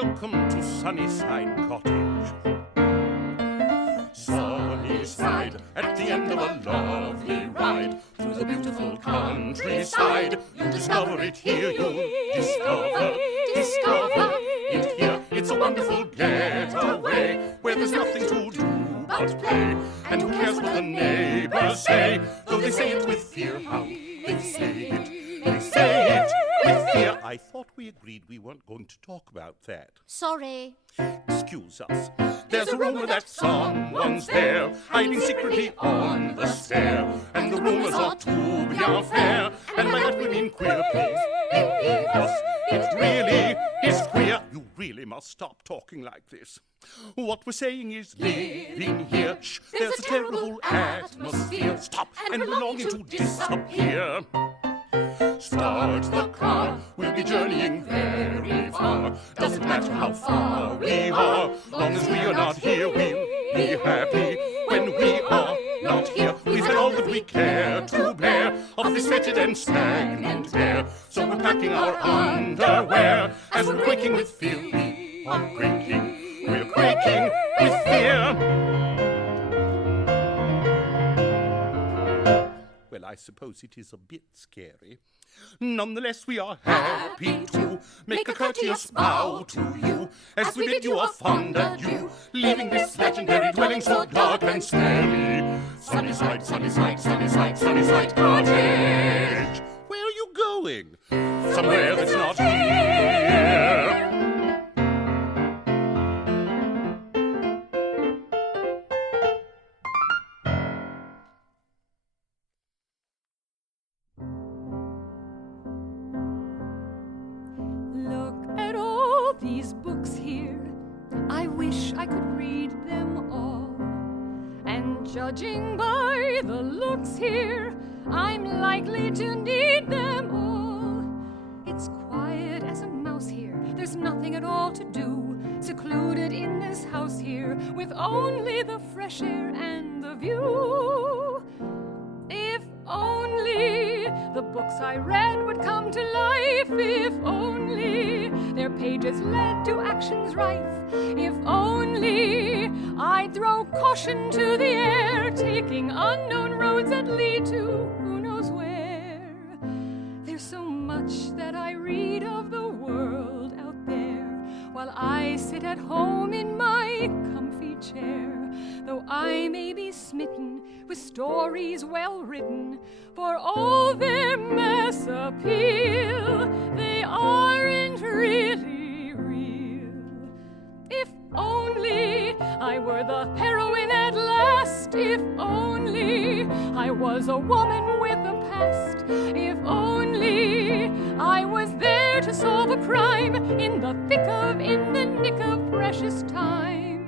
welcome to Sunnyside Cottage. Sunnyside, at the end of a lovely ride through the beautiful countryside. You discover it here, you discover it here. It's a wonderful getaway where there's nothing to do but play. And who cares what the neighbors say, though they say it with fear. How they say it, they say it with fear. I thought we agreed we weren't going to talk about that. Sorry. Excuse us. There's a rumor that someone's there, hiding secretly on the stair. And the rumors are to be unfair, and by that we mean queer, please believe us. It really is queer. You really must stop talking like this. What we're saying is living here. Shh, there's a terrible atmosphere. Stop, and we're longing to disappear. Start the car, we'll be journeying very far. Doesn't matter how far we are, long as we are not here, we'll be happy. When we are not here, we've had all that we care to bear of this fetid and stagnant air. So we're packing our underwear as we're quaking with fear. We are quaking, we're quaking with fear. Well, I suppose it is a bit scary. Nonetheless, we are happy to make a courteous bow to you as we bid you a fond adieu, leaving this legendary dwelling so dark and scary. Sunnyside, Sunnyside, Sunnyside, Sunnyside Cottage. Where are you going? Somewhere that's not here. These books here, I wish I could read them all. And judging by the looks here, I'm likely to need them all. It's quiet as a mouse here, there's nothing at all to do. Secluded in this house here, with only the fresh air and the view. If only the books I read would come to life. If only their pages led to actions rife. If only I'd throw caution to the air, taking unknown roads that lead to who knows where. There's so much that I read of the world out there, while I sit at home in my comfy chair. Though I may be smitten with stories well written, for all their mass appeal, they aren't really real. If only I were the heroine at last. If only I was a woman with a past. If only I was there to solve a crime in the nick of precious time.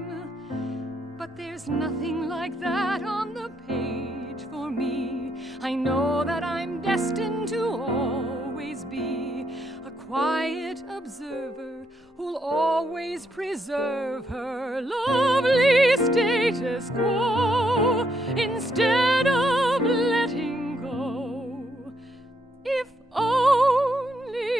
But there's nothing like that on the page for me. I know that I'm destined to always be a quiet observer who'll always preserve her lovely status quo instead of letting go. If only.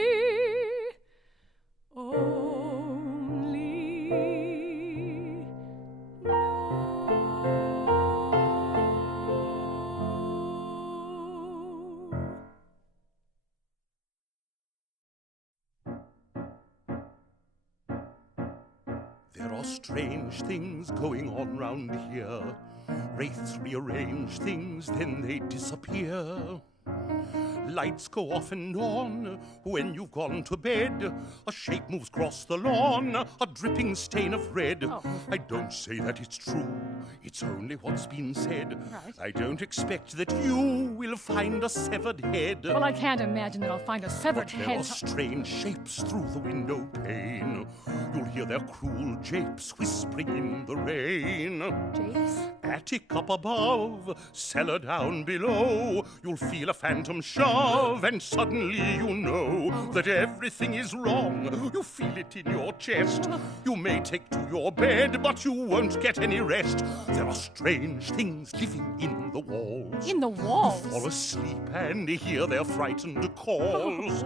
There are strange things going on round here. Wraiths rearrange things, then they disappear. Lights go off and on when you've gone to bed. A shape moves across the lawn, a dripping stain of red. Oh. I don't say that it's true, it's only what's been said. Right. I don't expect that you will find a severed head. Well, I can't imagine that I'll find a severed But there head. are strange shapes through the window pane. You'll hear their cruel japes whispering in the rain. Japes? Attic up above, cellar down below. You'll feel a phantom shove love, and suddenly you know that everything is wrong. You feel it in your chest. You may take to your bed, but you won't get any rest. There are strange things living in the walls. In the walls? You fall asleep and hear their frightened calls.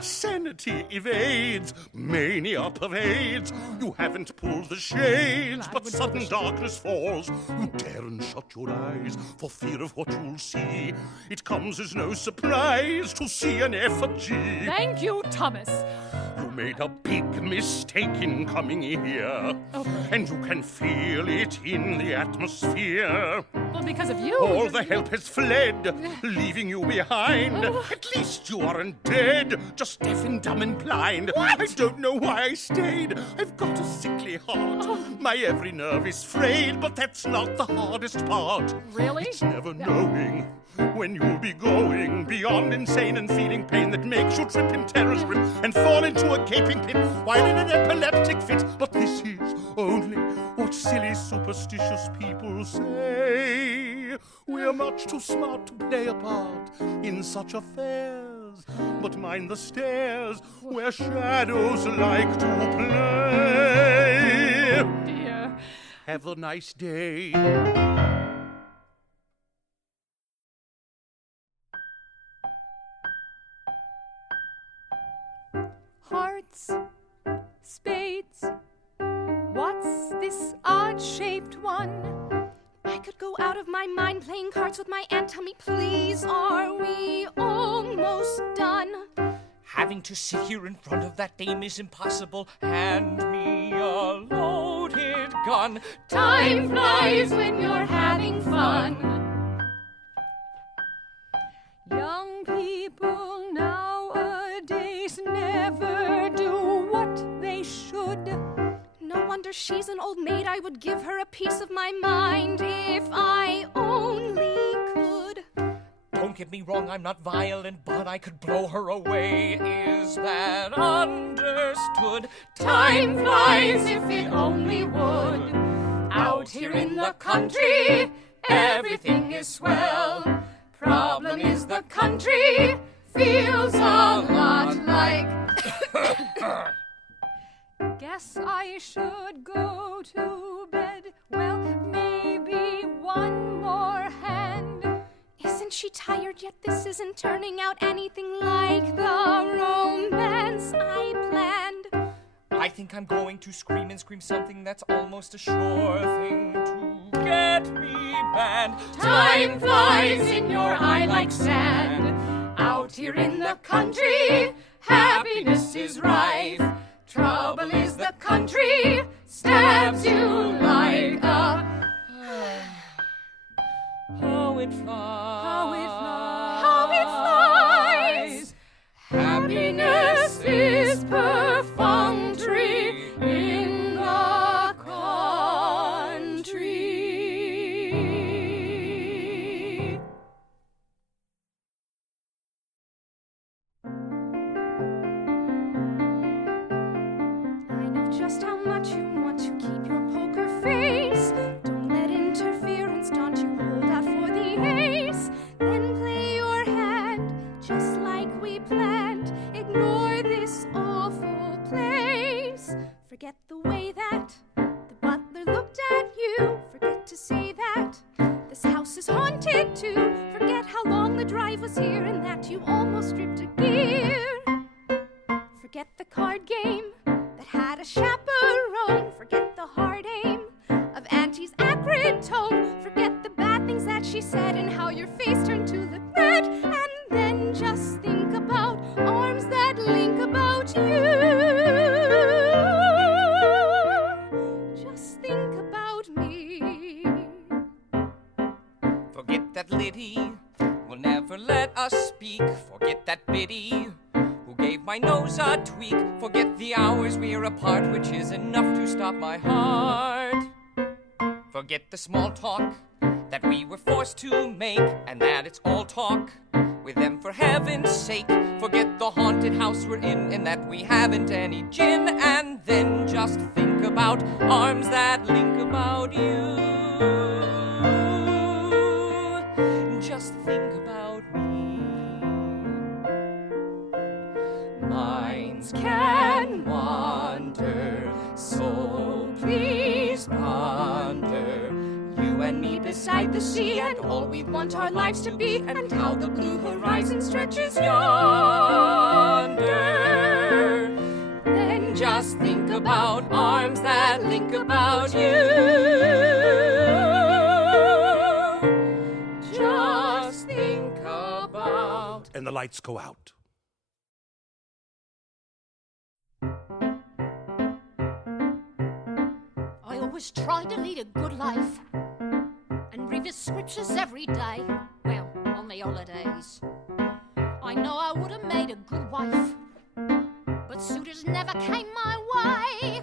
Sanity evades, mania pervades. You haven't pulled the shades, but sudden darkness falls. You daren't shut your eyes for fear of what you'll see. It comes as no surprise to see an effigy. Thank you, Thomas. You made a big mistake in coming here, and you can feel it in the atmosphere. Well, because of you. All the help has fled, leaving you behind. At least you aren't dead, just deaf and dumb and blind. What? I don't know why I stayed. I've got a sickly heart. My every nerve is frayed, but that's not the hardest part. Really? It's never knowing when you'll be going beyond insane and feeling pain that makes you trip in terror's grip and fall into a gaping pit while in an epileptic fit. But this is only what silly superstitious people say. We're much too smart to play a part in such affairs, but mind the stairs where shadows like to play. Dear. Have a nice day. Hearts, spades, what's this odd-shaped one? I could go out of my mind playing cards with my aunt. Tell me, please, are we almost done? Having to sit here in front of that dame is impossible. Hand me a loaded gun. Time flies when you're having fun. Young people nowadays never do what they should. No wonder she's an old maid. I would give her a piece of my mind if I only could. Don't get me wrong, I'm not violent, but I could blow her away. Is that understood? Time flies if it only would. Out here in the country, everything is swell. Problem is the country feels a lot like... Guess I should go to bed. Well, maybe one more hand. Isn't she tired yet? This isn't turning out anything like the romance I planned. I think I'm going to scream and scream something that's almost a sure thing to get me banned. Time flies in your eye like sand. Out here in the country, happiness is rife. Trouble is the country stabs you like a... How it flies. How it flies. How it flies. Happiness is perfunctory in the country. I know just how much you want to keep your poker face. Don't let interference daunt you. Hold out for the ace. Then play your hand just like we planned. Ignore this awful place. Forget the way that the butler looked at you. Forget to say that this house is haunted too. Forget how long the drive was here and that you almost stripped a gear. Forget the card game that had a chaperone. Forget the hard aim of Auntie's acrid tone. Forget the bad things that she said and how your face turned to look red. And then just think about arms that link about you. Just think about me. Forget that Liddy will never let us speak. Forget that Biddy who gave my nose a tweak. Forget the hours we're apart, which is enough to stop my heart. Forget the small talk that we were forced to make, and that it's all talk with them for heaven's sake. Forget the haunted house we're in and that we haven't any gin, and then just think about arms that link about you. Just think about me. the sea, and all we want our lives to be, and how the blue horizon stretches yonder. Then just think about arms that link about you. Just think about. And the lights go out. I always try to lead a good life and read the scriptures every day. Well, on the holidays. I know I would have made a good wife, but suitors never came my way,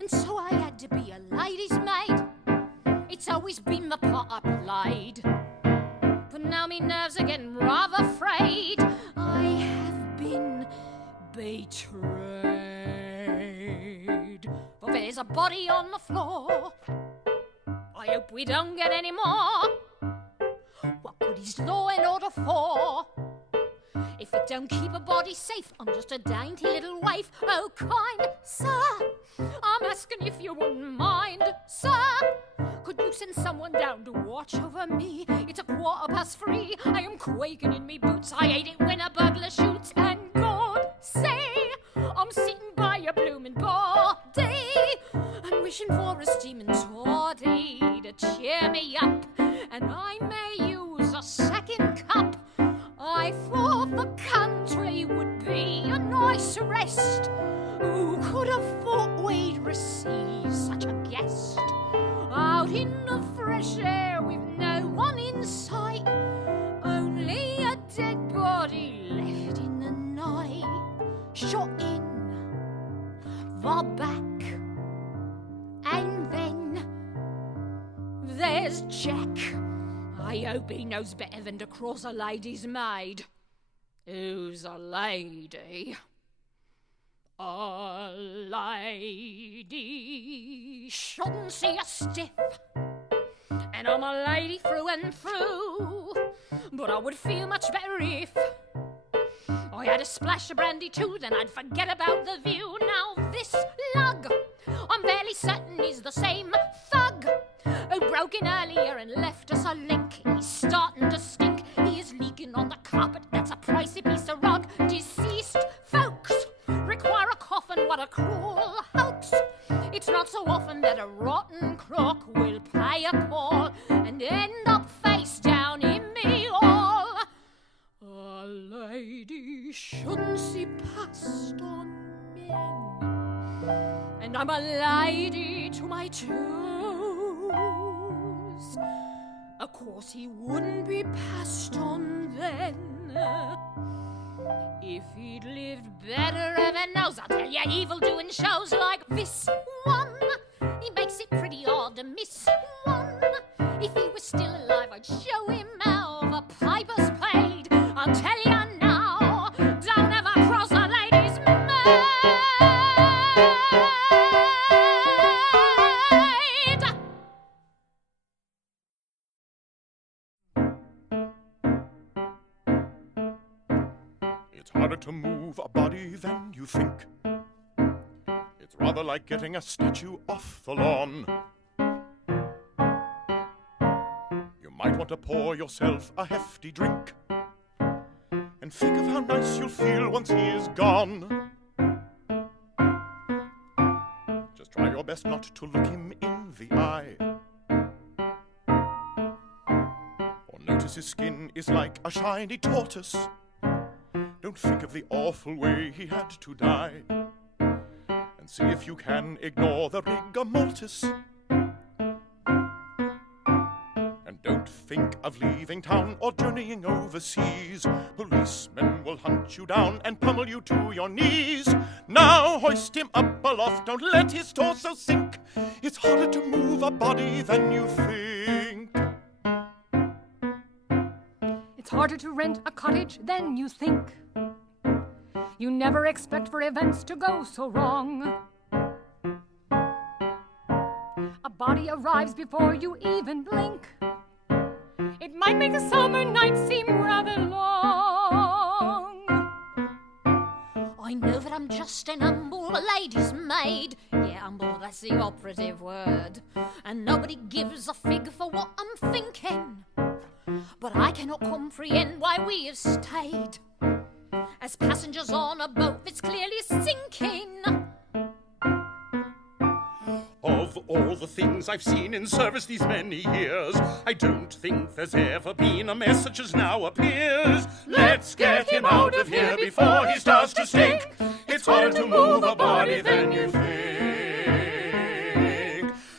and so I had to be a lady's maid. It's always been the part I played, but now me nerves are getting rather frayed. I have been betrayed. But there's a body on the floor. I hope we don't get any more. What good is law and order for if it don't keep a body safe? I'm just a dainty little waif. Oh, kind sir, I'm asking if you wouldn't mind, sir. Could you send someone down to watch over me? It's 3:15. I am quaking in me boots. I hate it when a burglar shoots. And God say, I'm sitting by a bloomin' body and wishing for a steaming toddy to cheer me up, and I may use a second cup. I thought the country would be a nice rest. Who could have thought we'd receive such a guest? Out in the fresh air with no one in sight, only a dead body left in the night. Shot in the back, and then there's Jack. I hope he knows better than to cross a lady's maid. Who's a lady? A lady shouldn't see a stiff, and I'm a lady through and through, but I would feel much better if I had a splash of brandy too, then I'd forget about the view. Now this lug, I'm fairly certain is the same thug who broke in earlier and left us a link. He's starting to stink. He is leaking on the carpet. That's a pricey piece of rug. Deceased folks require a coffin. What a cruel hoax. It's not so often that a rotten crook will pay a call and end up face down in me all. A lady shouldn't see past on men, and I'm a lady to my toes. Of course he wouldn't be passed on then. If he'd lived better, heaven knows. I'll tell ya, evil doing shows like this one. He makes it pretty hard to miss one. If he was still alive, I'd show him how the piper's played. I'll tell ya now, don't ever cross a lady's maid. It's harder to move a body than you think. It's rather like getting a statue off the lawn. You might want to pour yourself a hefty drink and think of how nice you'll feel once he is gone. Just try your best not to look him in the eye, or notice his skin is like a shiny tortoise. Don't think of the awful way he had to die, and see if you can ignore the rigor mortis. And don't think of leaving town or journeying overseas. Policemen will hunt you down and pummel you to your knees. Now hoist him up aloft, don't let his torso sink. It's harder to move a body than you think. It's harder to rent a cottage than you think. You never expect for events to go so wrong. A body arrives before you even blink. It might make the summer night seem rather long. I know that I'm just an humble lady's maid. Yeah, humble Oh, that's the operative word. And nobody gives a fig for what I'm thinking. But I cannot comprehend why we have stayed. As passengers on a boat that's clearly sinking. Of all the things I've seen in service these many years, I don't think there's ever been a mess such as now appears. Let's get him out of here before he starts to stink. It's harder to move a body than you think.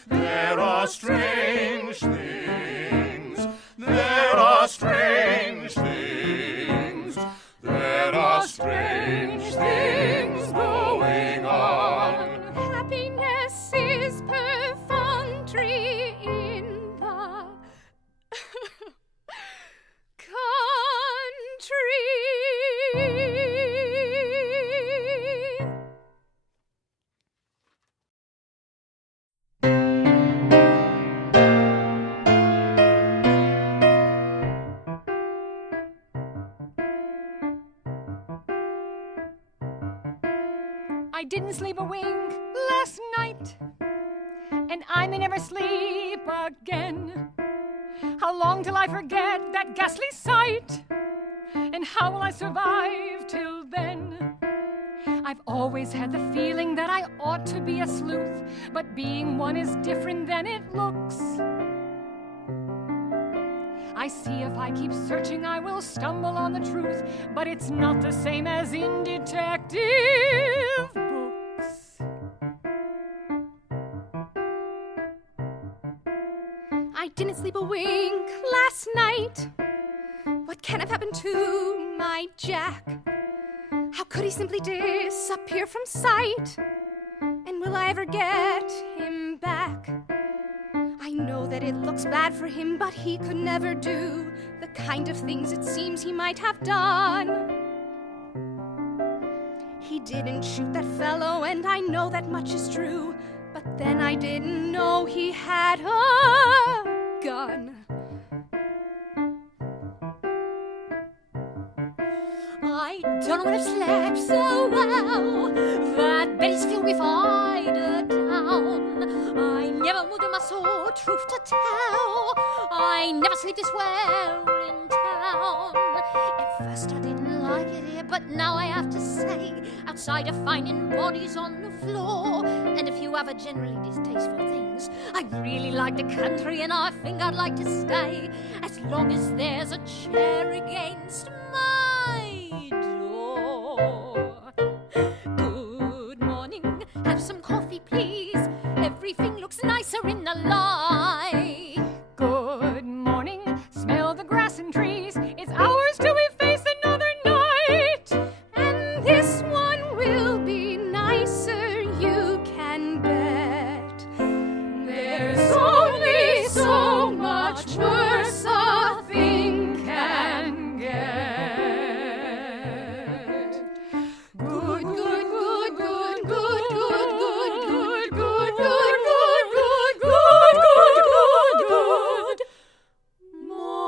There are strange things. There are strange things. There are strange things going on. Happiness is perfunctory in the country. I didn't sleep a wink last night, and I may never sleep again. How long till I forget that ghastly sight? And how will I survive till then? I've always had the feeling that I ought to be a sleuth, but being one is different than it looks. I see if I keep searching I will stumble on the truth, but it's not the same as in detective books. I didn't sleep a wink last night. What can have happened to my Jack? How could he simply disappear from sight? And will I ever get him back? I know that it looks bad for him, but he could never do the kind of things it seems he might have done. He didn't shoot that fellow, and I know that much is true, but then I didn't know he had a gun. I don't know when I've slept so well that Betty's filled with eider down. I never moved in my soul, truth to tell. I never sleep this well in town. At first I didn't like it here, but now I have to say, outside of finding bodies on the floor and a few other generally distasteful things, I really like the country and I think I'd like to stay as long as there's a chair against my door. Good morning, have some coffee please. Everything looks nicer in the light. Good morning, smell the grass and trees. It's ours till we face another night. And this one will be nicer, you can bet. There's only so much worse a thing can get. Good, good, good, good, good, good, good, good, good, good, good, good, good, good, good morning.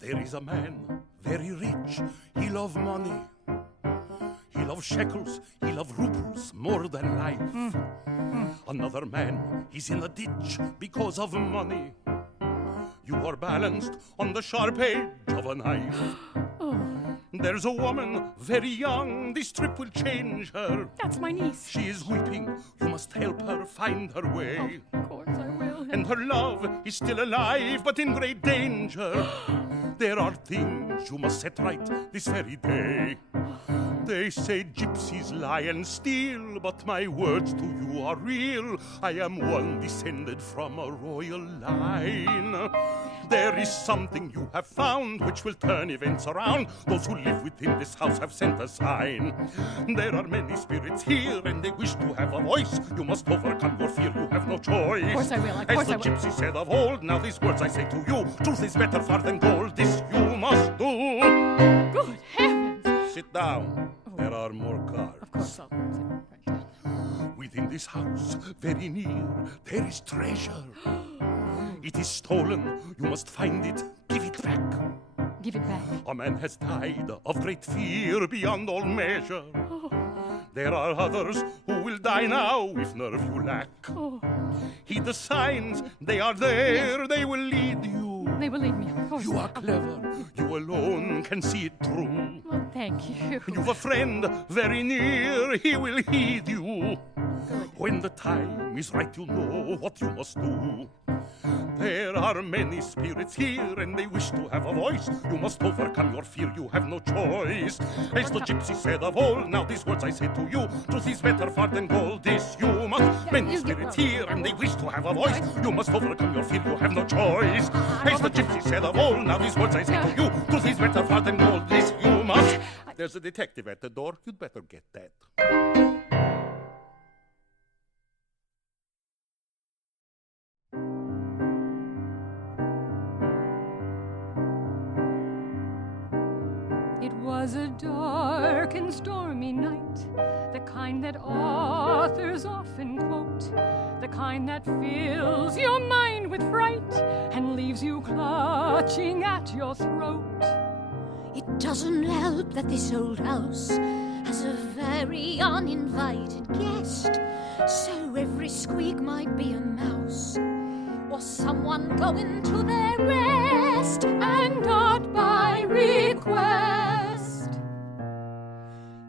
There is a man, very rich, he love money. He love shekels, he love rubles more than life. Another man, he's in a ditch because of money. You are balanced on the sharp edge of a knife. There's a woman, very young, this trip will change her. That's my niece. She is weeping, you must help her find her way. Of course I will. And her love is still alive, but in great danger. There are things you must set right this very day. They say gypsies lie and steal, but my words to you are real. I am one descended from a royal line. There is something you have found which will turn events around. Those who live within this house have sent a sign. There are many spirits here and they wish to have a voice. You must overcome your fear, you have no choice. Of course I will, of As course the I will. gypsy said of old, now these words I say to you. Truth is better far than gold, this you must do. Good heavens! Sit down, there are more cards. Of course I'll sit right down. With Within this house, very near, there is treasure. It is stolen, you must find it, give it back. Give it back. A man has died of great fear beyond all measure. There are others who will die now if nerve you lack. Heed the signs, they are there, they will lead you. They will lead me, of course. You are clever, you alone can see it through. Well, thank you. You've a friend very near, he will heed you. When the time is right, you'll know what you must do. There are many spirits here, and they wish to have a voice. You must overcome your fear, you have no choice. As the gypsy said of old, now these words I say to you. Truth is better far than gold, this you must. Many spirits here, and they wish to have a voice. You must overcome your fear, you have no choice. As the gypsy said of old, now these words I say to you. Truth is better far than gold, this you must. There's a detective at the door, you'd better get that. It was a dark and stormy night, the kind that authors often quote, the kind that fills your mind with fright and leaves you clutching at your throat. It doesn't help that this old house has a very uninvited guest, so every squeak might be a mouse or someone going to their rest, and not by request.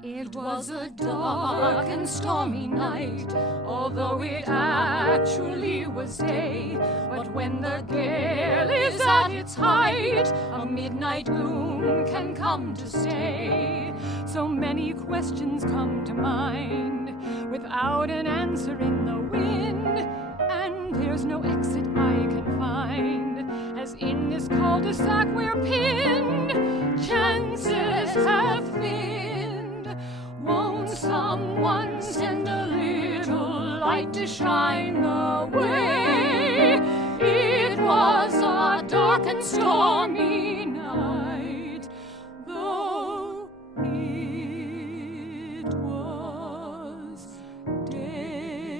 It was a dark and stormy night, although it actually was day. But when the gale is at its height, a midnight gloom can come to stay. So many questions come to mind without an answer in the wind, and there's no exit I can find, as in this cul-de-sac we're pinned. Chances have thinned. Won't someone send a little light to shine the way? It was a dark and stormy night, though it was day.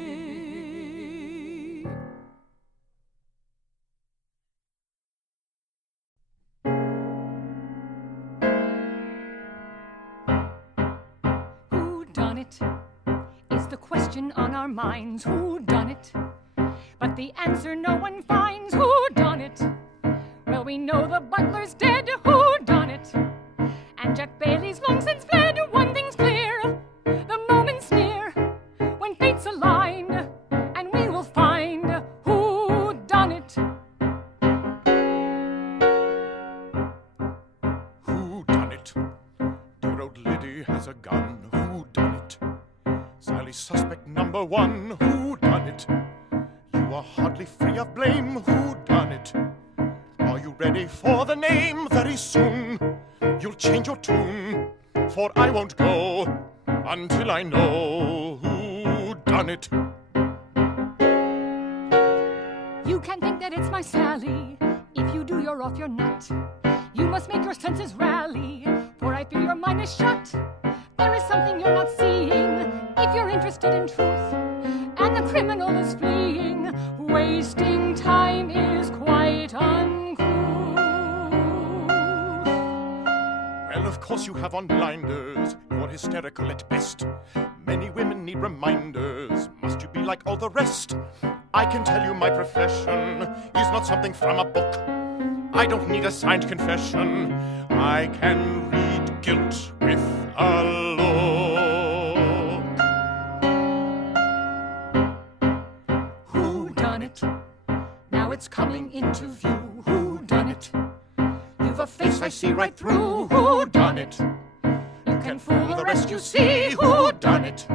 Whodunit is the question on our minds. Whodunit? But the answer no one finds. Whodunit? Well, we know the butler's dead. Whodunit? And Jack Bailey's long since fled. One thing's clear, the moment's near when fates align, and we will find whodunit. Whodunit? Dear old Liddy has a gun. Whodunit? Sally's suspect number one. Whodunit? You are hardly free of blame. Whodunit? Are you ready for the name? Very soon you'll change your tune, for I won't go until I know whodunit. You can't think that it's my Sally. If you do, you're off your nut. You must make your senses rally, for I fear your mind is shut. There is something you're not seeing if you're interested in truth, and the criminal is fleeing. Wasting time is quite uncouth. Well, of course you have on blinders. You're hysterical at best. Many women need reminders. Must you be like all the rest? I can tell you my profession is not something from a book. I don't need a signed confession. I can read guilt with a look. Whodunit? Now it's coming into view. Whodunit? You've a face I see right through. Whodunit? You can fool the rest you see. Whodunit?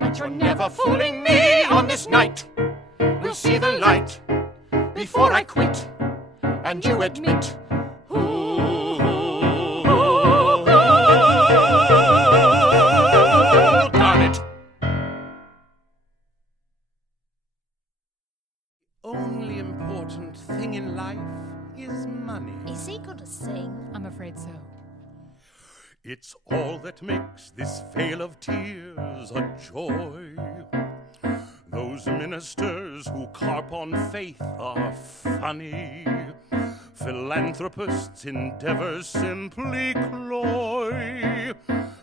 But you're never fooling me on this night. We'll see the light before I quit, and you admit whodunit. Only important thing in life is money. Is he gonna sing? I'm afraid so. It's all that makes this vale of tears a joy. Those ministers who carp on faith are funny. Philanthropists' endeavors simply cloy.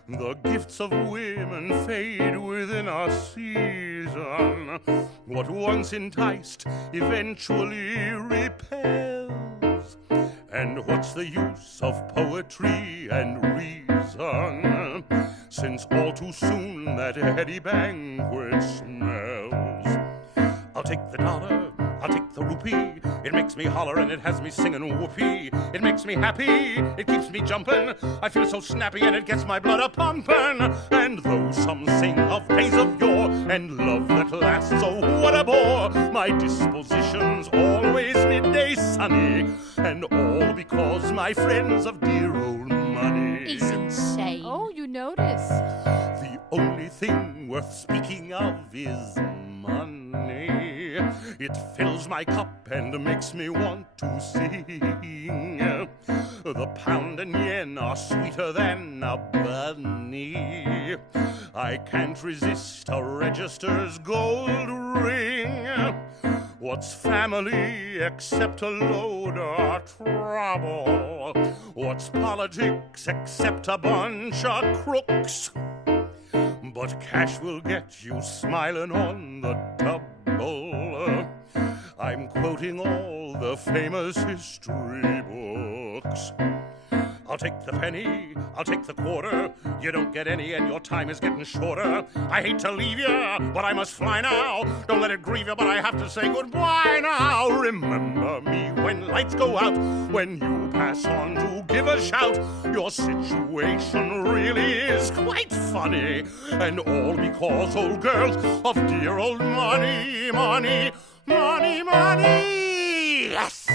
The gifts of women fade within a season. What once enticed eventually repels. And what's the use of poetry and reason, since all too soon that heady banquet smells? I'll take the dollar, I'll take the rupee. It makes me holler and it has me singing whoopee. It makes me happy, it keeps me jumping. I feel so snappy and it gets my blood a-pumping. And though some sing of days of yore and love that lasts, oh what a bore. My disposition's always midday sunny, and all because my friends of dear old money. He's insane. Oh, you notice. The only thing worth speaking of is money. It fills my cup and makes me want to sing. The pound and yen are sweeter than a bunny. I can't resist a register's gold ring. What's family except a load of trouble? What's politics except a bunch of crooks? But cash will get you smiling on the double. I'm quoting all the famous history books. I'll take the penny, I'll take the quarter. You don't get any and your time is getting shorter. I hate to leave you, but I must fly now. Don't let it grieve you, but I have to say goodbye now. Remember me when lights go out, when you pass on to give a shout. Your situation really is quite funny, and all because, old girls, of dear old money, money, money, money. Yes!